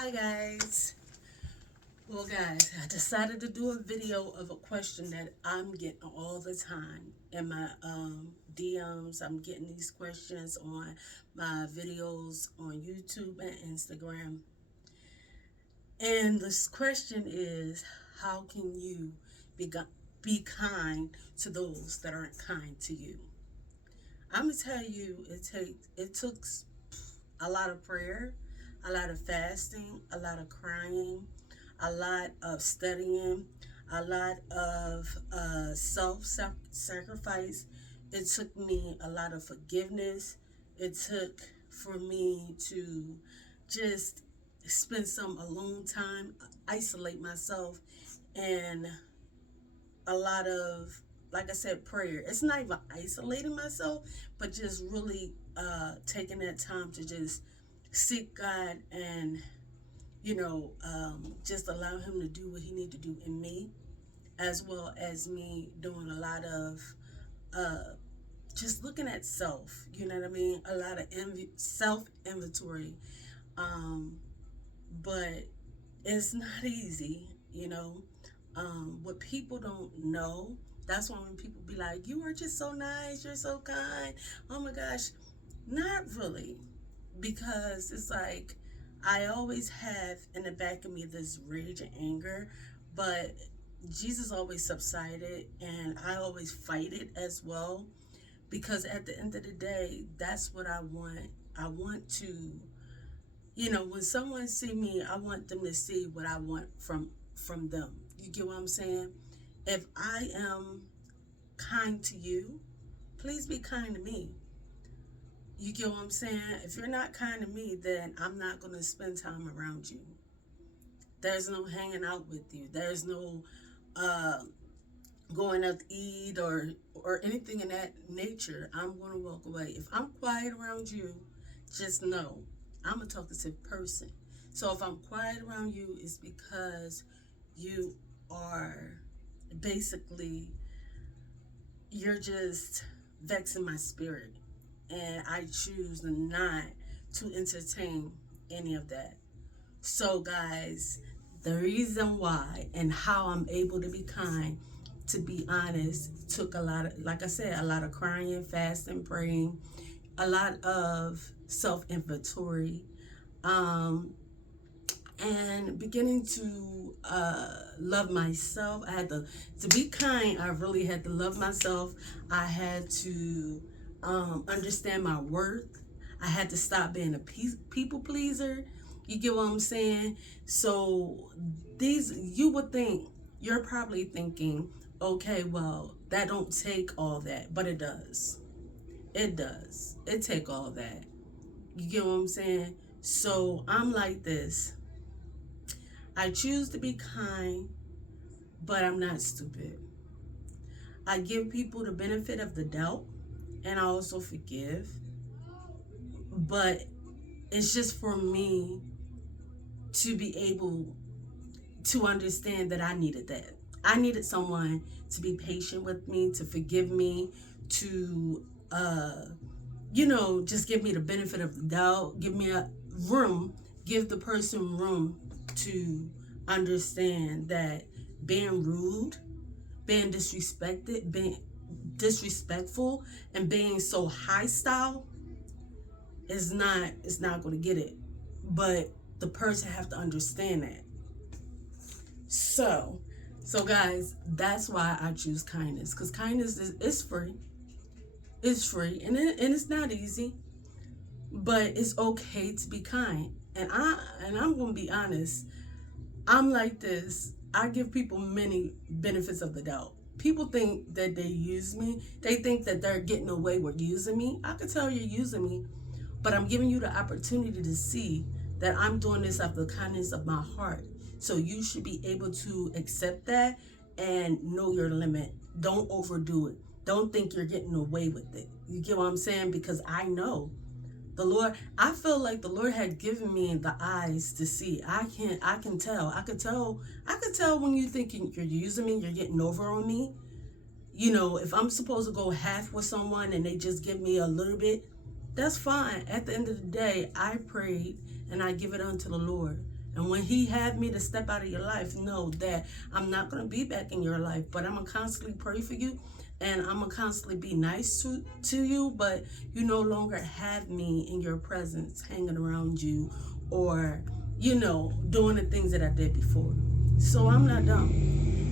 Hi guys. Well guys, I decided to do a video of a question that I'm getting all the time in my DMs. I'm getting these questions on my videos on YouTube and Instagram. And this question is, how can you be, be kind to those that aren't kind to you? I'm gonna tell you, it took a lot of prayer, a lot of fasting, a lot of crying, a lot of studying, a lot of self sacrifice. It took me a lot of forgiveness. It took for me to just spend some alone time, isolate myself, and a lot of, like I said, prayer. It's not even isolating myself, but just really taking that time to just seek God and just allow Him to do what He need to do in me, as well as me doing a lot of uh, just looking at self. You know what I mean? A lot of self inventory, um, but it's not easy. What people don't know. That's why when people be like, "You are just so nice. You're so kind." Oh my gosh, not really, because it's like I always have in the back of me this rage and anger, but Jesus always subsided, and I always fight it as well, because at the end of the day, that's what I want. I want to, when someone see me, I want them to see what I want from them. You get what I'm saying? If I am kind to you, please be kind to me. You get what I'm saying? If you're not kind to me, then I'm not going to spend time around you. There's no hanging out with you. There's no uh, going out to eat or anything in that nature. I'm going to walk away. If I'm quiet around you, just know I'm a talkative person. So if I'm quiet around you, it's because you are basically, you're just vexing my spirit. And I choose not to entertain any of that. So, guys, the reason why and how I'm able to be kind, to be honest, took a lot of, like I said, a lot of crying, fasting, praying, a lot of self inventory, and beginning to love myself. I had to be kind. I really had to love myself. I had to understand my worth. I had to stop being a people pleaser. You get what I'm saying? So you would think, you're probably thinking, okay, well, that don't take all that, but it does. It does. It take all that. You get what I'm saying? So I'm like this. I choose to be kind, but I'm not stupid. I give people the benefit of the doubt, and I also forgive. But it's just for me to be able to understand that I needed that. I needed someone to be patient with me, to forgive me, to, just give me the benefit of the doubt, give me a room, give the person room to understand that being rude, being disrespectful, and being so high style is not going to get it. But the person have to understand that. So, so guys, that's why I choose kindness, because kindness is free. It's free, and it's not easy, but it's okay to be kind. And I'm gonna be honest. I'm like this. I give people many benefits of the doubt. People think that they use me. They think that they're getting away with using me. I can tell you're using me, but I'm giving you the opportunity to see that I'm doing this out of the kindness of my heart. So you should be able to accept that and know your limit. Don't overdo it. Don't think you're getting away with it. You get what I'm saying? Because I know the Lord, I feel like the Lord had given me the eyes to see. I can tell. I could tell when you think you're using me, you're getting over on me. If I'm supposed to go half with someone and they just give me a little bit, that's fine. At the end of the day, I prayed and I give it unto the Lord. And when he had me to step out of your life, know that I'm not going to be back in your life, but I'm going to constantly pray for you, and I'm going to constantly be nice to you, but you no longer have me in your presence hanging around you, or, doing the things that I did before. So I'm not dumb.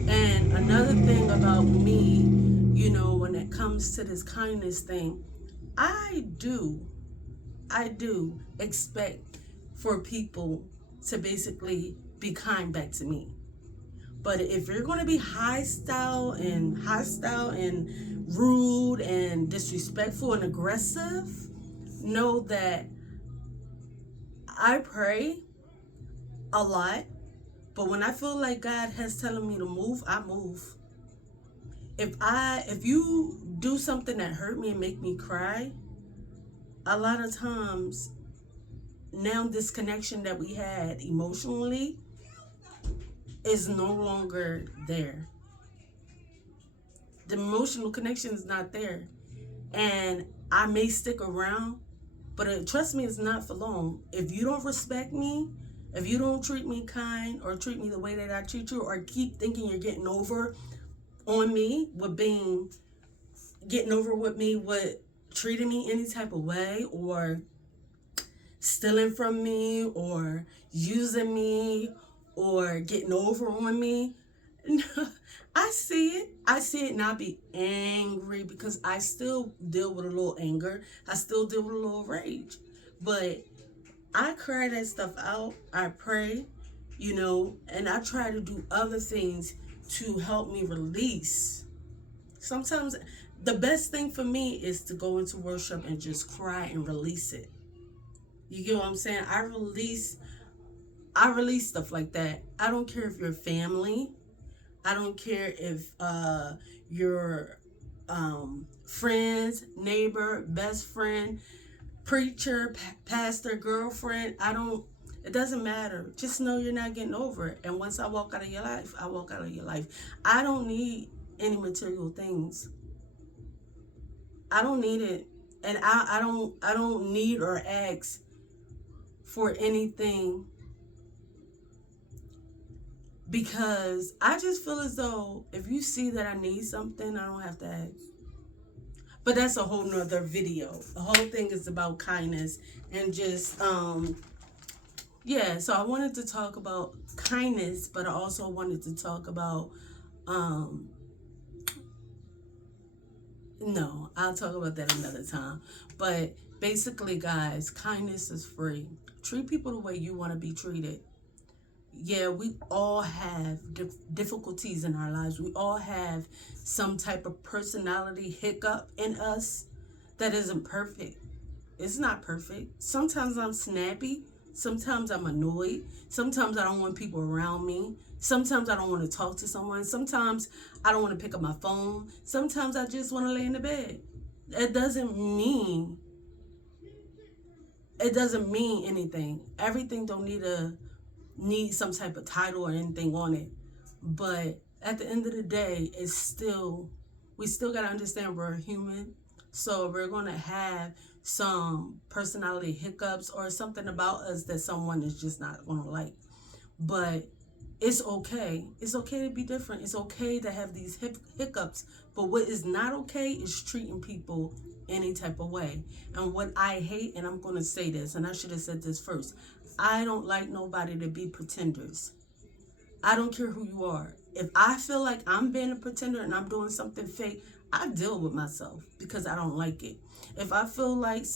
And another thing about me, when it comes to this kindness thing, I do expect for people to basically be kind back to me. But if you're going to be hostile and rude and disrespectful and aggressive, know that I pray a lot, but when I feel like God has telling me to move, I move. If you do something that hurt me and make me cry, a lot of times now this connection that we had emotionally is no longer there. The emotional connection is not there. And I may stick around, but trust me, it's not for long. If you don't respect me, if you don't treat me kind or treat me the way that I treat you, or keep thinking you're getting over on me with treating me any type of way, or stealing from me, or using me, or getting over on me, I see it and I be angry, because I still deal with a little anger. I still deal with a little rage. But I cry that stuff out. I pray, and I try to do other things to help me release. Sometimes the best thing for me is to go into worship and just cry and release it. You get what I'm saying? I release stuff like that. I don't care if you're family. I don't care if your friends, neighbor, best friend, preacher, pastor, girlfriend. It doesn't matter. Just know you're not getting over it. And once I walk out of your life, I walk out of your life. I don't need any material things. I don't need it. And I don't need or ask for anything, because I just feel as though if you see that I need something, I don't have to ask. But that's a whole nother video. The whole thing is about kindness and just, so I wanted to talk about kindness, but I also wanted to talk about, no, I'll talk about that another time. But basically, guys, kindness is free. Treat people the way you want to be treated. Yeah, we all have difficulties in our lives. We all have some type of personality hiccup in us that isn't perfect. It's not perfect. Sometimes I'm snappy. Sometimes I'm annoyed. Sometimes I don't want people around me. Sometimes I don't want to talk to someone. Sometimes I don't want to pick up my phone. Sometimes I just want to lay in the bed. It doesn't mean anything. Everything don't need some type of title or anything on it. But at the end of the day, we still got to understand we're human. So we're going to have some personality hiccups or something about us that someone is just not going to like. But it's okay. It's okay to be different. It's okay to have these hiccups. But what is not okay is treating people any type of way. And what I hate, and I'm going to say this, and I should have said this first, I don't like nobody to be pretenders. I don't care who you are. If I feel like I'm being a pretender and I'm doing something fake, I deal with myself because I don't like it. If I feel like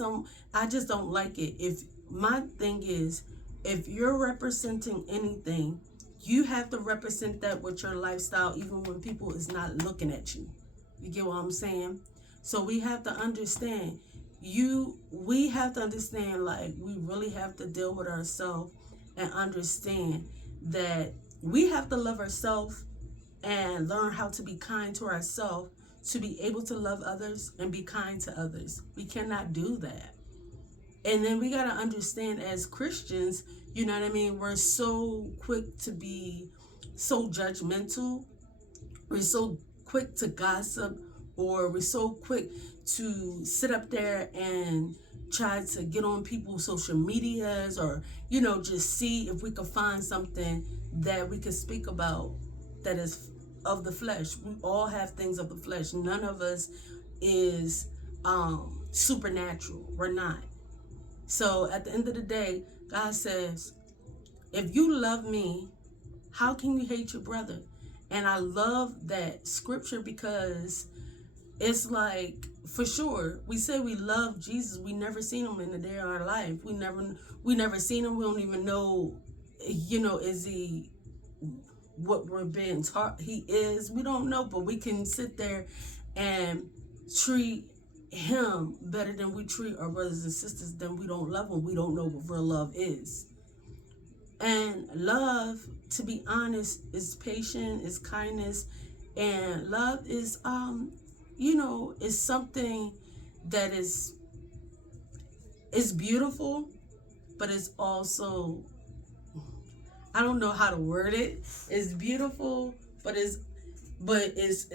I just don't like it. If my thing is, if you're representing anything, you have to represent that with your lifestyle, even when people is not looking at you. You get what I'm saying? So we have to understand. We have to understand, like, we really have to deal with ourselves and understand that we have to love ourselves and learn how to be kind to ourselves to be able to love others and be kind to others. We cannot do that. And then we got to understand, as Christians, you know what I mean? We're so quick to be so judgmental. We're so quick to gossip, or we're so quick to sit up there and try to get on people's social medias, or just see if we could find something that we could speak about that is of the flesh. We all have things of the flesh. None of us is supernatural. We're not. So at the end of the day, God says, if you love me, how can you hate your brother? And I love that scripture, because it's like, for sure, we say we love Jesus. We never seen him in the day of our life. We never seen him. We don't even know, is he what we're being taught he is? We don't know, but we can sit there and treat him better than we treat our brothers and sisters. Then we don't love them. We don't know what real love is. And love, to be honest, is patient, is kindness, and love is is something that is beautiful, but it's also, I don't know how to word it. It's beautiful, but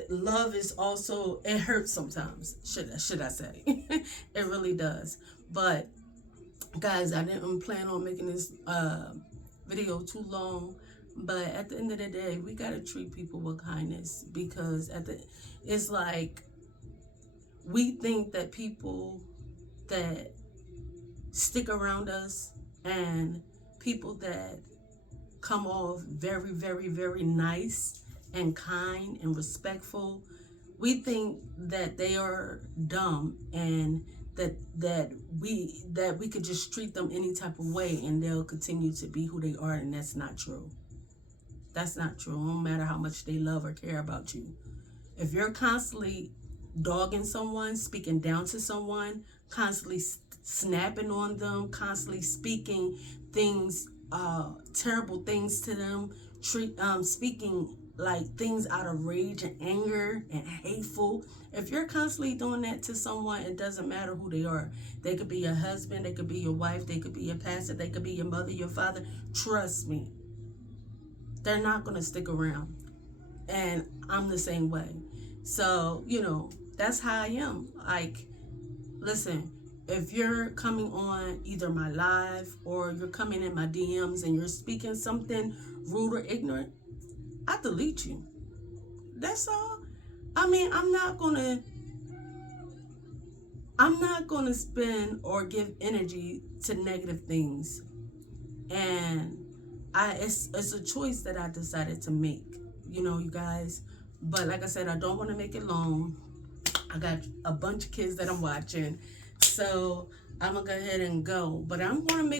love is also, it hurts sometimes. Should I say? It really does. But guys, I didn't plan on making this video too long, but at the end of the day, we gotta treat people with kindness, because it's like, we think that people that stick around us and people that come off very, very, very nice and kind and respectful, we think that they are dumb, and that we could just treat them any type of way and they'll continue to be who they are, and that's not true. That's not true. No matter how much they love or care about you. If you're constantly dogging someone, speaking down to someone, constantly snapping on them, constantly speaking things, terrible things to them, speaking like things out of rage and anger and hateful. If you're constantly doing that to someone, it doesn't matter who they are. They could be your husband, they could be your wife, they could be your pastor, they could be your mother, your father. Trust me, they're not going to stick around. And I'm the same way. So, that's how I am. Like, listen, if you're coming on either my live or you're coming in my DMs and you're speaking something rude or ignorant, I delete you. That's all. I mean, I'm not gonna spend or give energy to negative things. And it's a choice that I decided to make, you guys. But like I said, I don't want to make it long. I got a bunch of kids that I'm watching, so I'm gonna go ahead and go. But I'm gonna make